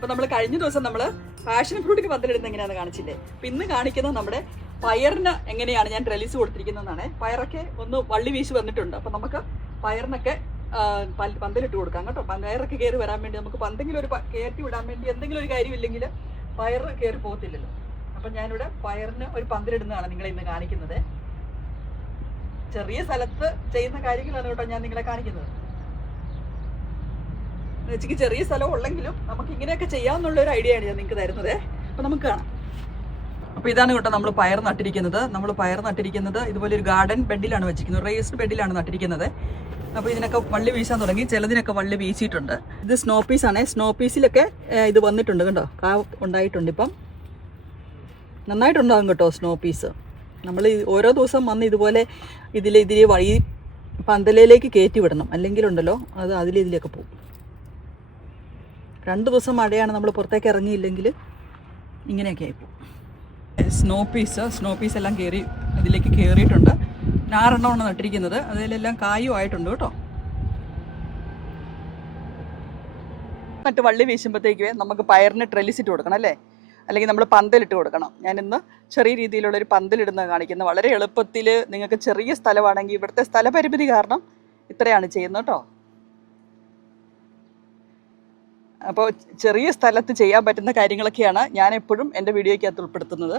അപ്പോൾ നമ്മൾ കഴിഞ്ഞ ദിവസം നമ്മൾ പാഷൻ ഫ്രൂട്ടിന് പന്തലിടുന്നത് എങ്ങനെയാണെന്ന് കാണിച്ചില്ലേ. അപ്പം ഇന്ന് കാണിക്കുന്നത് നമ്മുടെ പയറിന് എങ്ങനെയാണ് ഞാൻ ട്രെലിസ് കൊടുത്തിരിക്കുന്നതെന്നാണ്. പയറൊക്കെ ഒന്ന് വള്ളി വീശി വന്നിട്ടുണ്ട്. അപ്പം നമുക്ക് പയറിനൊക്കെ പന്തലിട്ട് കൊടുക്കാം കേട്ടോ. പയറൊക്കെ കയറി വരാൻ വേണ്ടി നമുക്ക് പന്തെങ്കിലും ഒരു കയറ്റി വിടാൻ വേണ്ടി എന്തെങ്കിലും ഒരു കാര്യമില്ലെങ്കിൽ പയർ കയറി പോകത്തില്ലല്ലോ. അപ്പം ഞാനിവിടെ പയറിന് ഒരു പന്തലിടുന്നതാണ് നിങ്ങളെ ഇന്ന് കാണിക്കുന്നത്. ചെറിയ സ്ഥലത്ത് ചെയ്യുന്ന കാര്യങ്ങളാണ് കേട്ടോ ഞാൻ നിങ്ങളെ കാണിക്കുന്നത്. വെച്ചിക്ക് ചെറിയ സ്ഥലം ഉള്ളെങ്കിലും നമുക്ക് ഇങ്ങനെയൊക്കെ ചെയ്യാമെന്നുള്ള ഒരു ഐഡിയ ആണ് ഞാൻ നിങ്ങൾക്ക് തരുന്നത്. അപ്പം നമുക്ക് കാണാം. അപ്പോൾ ഇതാണ് കേട്ടോ നമ്മൾ പയർ നട്ടിരിക്കുന്നത്. ഇതുപോലെ ഒരു ഗാർഡൻ ബെഡിലാണ് വെച്ചിരിക്കുന്നത്, റേസ്ഡ് ബെഡിലാണ് നട്ടിരിക്കുന്നത്. അപ്പോൾ ഇതിനൊക്കെ വള്ളി വീശാൻ തുടങ്ങി, ചിലതിനൊക്കെ വള്ളി വീശിയിട്ടുണ്ട്. ഇത് സ്നോ പീസാണ്. സ്നോ പീസിലൊക്കെ ഇത് വന്നിട്ടുണ്ട് കേട്ടോ, കാവ് ഉണ്ടായിട്ടുണ്ട്. ഇപ്പം നന്നായിട്ടുണ്ടാകും കേട്ടോ സ്നോ പീസ്. നമ്മൾ ഓരോ ദിവസം വന്ന് ഇതുപോലെ ഇതിലെ വഴി പന്തലയിലേക്ക് കയറ്റി വിടണം, അല്ലെങ്കിലുണ്ടല്ലോ അത് ഇതിലേക്ക് പോകും. 2 ദിവസം മഴയാണ്, നമ്മൾ പുറത്തേക്ക് ഇറങ്ങിയില്ലെങ്കിൽ ഇങ്ങനെയൊക്കെ ആയിപ്പോവും. സ്നോ പീസ് എല്ലാം ഇതിലേക്ക് കയറിയിട്ടുണ്ട്. 6 എണ്ണമാണ് നട്ടിരിക്കുന്നത്. അതിലെല്ലാം കായും ആയിട്ടുണ്ട് കേട്ടോ. മറ്റ് വള്ളി വീശുമ്പോഴത്തേക്ക് നമുക്ക് പയറിന് ട്രെലിസിട്ട് കൊടുക്കണം അല്ലേ, അല്ലെങ്കിൽ നമ്മൾ പന്തലിട്ട് കൊടുക്കണം. ഞാനിന്ന് ചെറിയ രീതിയിലുള്ളൊരു പന്തലിടുന്നത് കാണിക്കുന്നത്. വളരെ എളുപ്പത്തിൽ, നിങ്ങൾക്ക് ചെറിയ സ്ഥലമാണെങ്കിൽ, ഇവിടുത്തെ സ്ഥലപരിമിതി കാരണം ഇത്രയാണ് ചെയ്യുന്നത് കേട്ടോ. അപ്പോൾ ചെറിയ സ്ഥലത്ത് ചെയ്യാൻ പറ്റുന്ന കാര്യങ്ങളൊക്കെയാണ് ഞാൻ എപ്പോഴും എൻ്റെ വീഡിയോയ്ക്കകത്ത് ഉൾപ്പെടുത്തുന്നത്.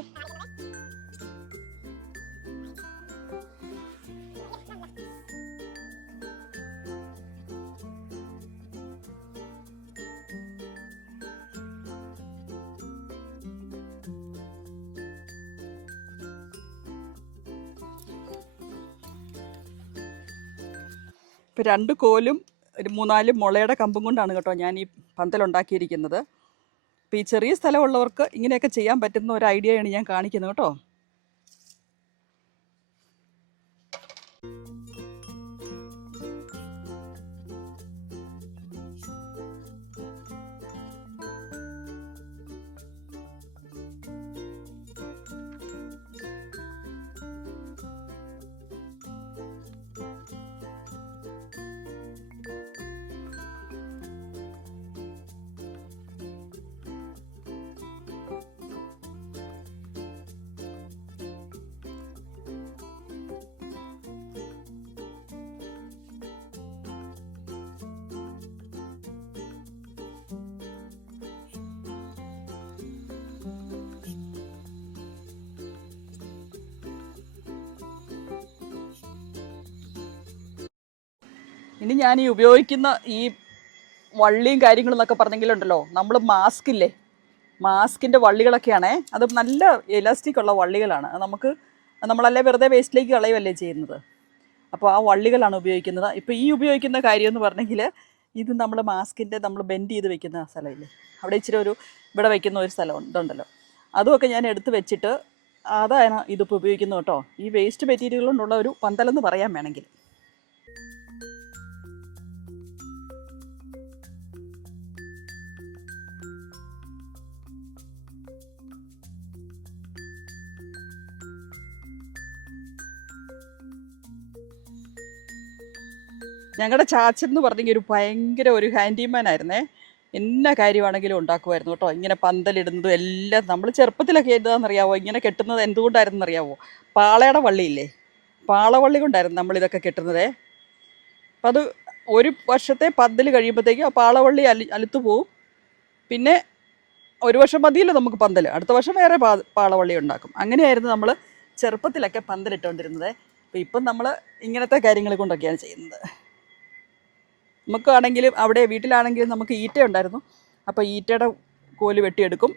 ഇപ്പോൾ 2 കോലും ഒരു 3-4 മുളയുടെ കമ്പും കൊണ്ടാണ് കേട്ടോ ഞാൻ ഈ പന്തലുണ്ടാക്കിയിരിക്കുന്നത്. അപ്പോൾ ഈ ചെറിയ സ്ഥലമുള്ളവർക്ക് ഇങ്ങനെയൊക്കെ ചെയ്യാൻ പറ്റുന്ന ഒരു ഐഡിയയാണ് ഞാൻ കാണിക്കുന്നത് കേട്ടോ. ഇനി ഞാൻ ഈ ഉപയോഗിക്കുന്ന ഈ വള്ളിയും കാര്യങ്ങളും എന്നൊക്കെ പറഞ്ഞെങ്കിലുണ്ടല്ലോ, നമ്മൾ മാസ്കിൻ്റെ വള്ളികളൊക്കെയാണേ. അത് നല്ല എലാസ്റ്റിക് ഉള്ള വള്ളികളാണ്. നമ്മളല്ലേ വെറുതെ വേസ്റ്റിലേക്ക് കളയുമല്ലേ ചെയ്യുന്നത്. അപ്പോൾ ആ വള്ളികളാണ് ഉപയോഗിക്കുന്നത്. ഇപ്പോൾ ഈ ഉപയോഗിക്കുന്ന കാര്യം എന്ന് പറഞ്ഞെങ്കിൽ, ഇത് നമ്മൾ നമ്മൾ ബെൻഡ് ചെയ്ത് വെക്കുന്ന സ്ഥലമില്ലേ, അവിടെ ഇച്ചിരി ഇവിടെ വയ്ക്കുന്ന ഒരു സ്ഥലം ഉണ്ടല്ലോ, അതുമൊക്കെ ഞാൻ എടുത്ത് വെച്ചിട്ട് അതാണ് ഇതിപ്പോൾ ഉപയോഗിക്കുന്നത് കേട്ടോ. ഈ വേസ്റ്റ് മെറ്റീരിയൽ കൊണ്ടുള്ള ഒരു പന്തലെന്ന് പറയാൻ വേണമെങ്കിൽ. ഞങ്ങളുടെ ചാച്ചൻ എന്ന് പറഞ്ഞെങ്കിൽ ഭയങ്കര ഒരു ഹാൻഡിമാൻ ആയിരുന്നേ. എന്നാ കാര്യമാണെങ്കിലും ഉണ്ടാക്കുമായിരുന്നു കേട്ടോ. ഇങ്ങനെ പന്തലിടുന്നതും എല്ലാം നമ്മൾ ചെറുപ്പത്തിലൊക്കെ എന്താണെന്നറിയാവോ ഇങ്ങനെ കെട്ടുന്നത് എന്തുകൊണ്ടായിരുന്നെന്നറിയാവോ? പാളയുടെ വള്ളിയില്ലേ, പാളവള്ളി കൊണ്ടായിരുന്നു നമ്മളിതൊക്കെ കെട്ടുന്നതേ. അപ്പം അത് ഒരു വർഷത്തെ പന്തൽ കഴിയുമ്പോഴത്തേക്കും ആ പാളവള്ളി അലുത്തു പോവും. പിന്നെ ഒരു വർഷം മതിയല്ലോ നമുക്ക് പന്തൽ, അടുത്ത വർഷം വേറെ പാളവള്ളി ഉണ്ടാക്കും. അങ്ങനെയായിരുന്നു നമ്മൾ ചെറുപ്പത്തിലൊക്കെ പന്തലിട്ടുകൊണ്ടിരുന്നത്. അപ്പം ഇപ്പം നമ്മൾ ഇങ്ങനത്തെ കാര്യങ്ങൾ കൊണ്ടൊക്കെയാണ് ചെയ്യുന്നത്. നമുക്കാണെങ്കിലും അവിടെ വീട്ടിലാണെങ്കിലും നമുക്ക് ഈറ്റ ഉണ്ടായിരുന്നു. അപ്പോൾ ഈറ്റയുടെ കോല് വെട്ടിയെടുക്കും.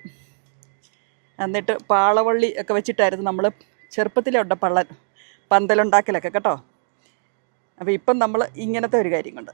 എന്നിട്ട് പാളവള്ളി ഒക്കെ വെച്ചിട്ടായിരുന്നു നമ്മൾ ചെറുപ്പത്തിലെ പന്തലുണ്ടാക്കലൊക്കെ കേട്ടോ. അപ്പോൾ ഇപ്പം നമ്മൾ ഇങ്ങനത്തെ ഒരു കാര്യം കൊണ്ട്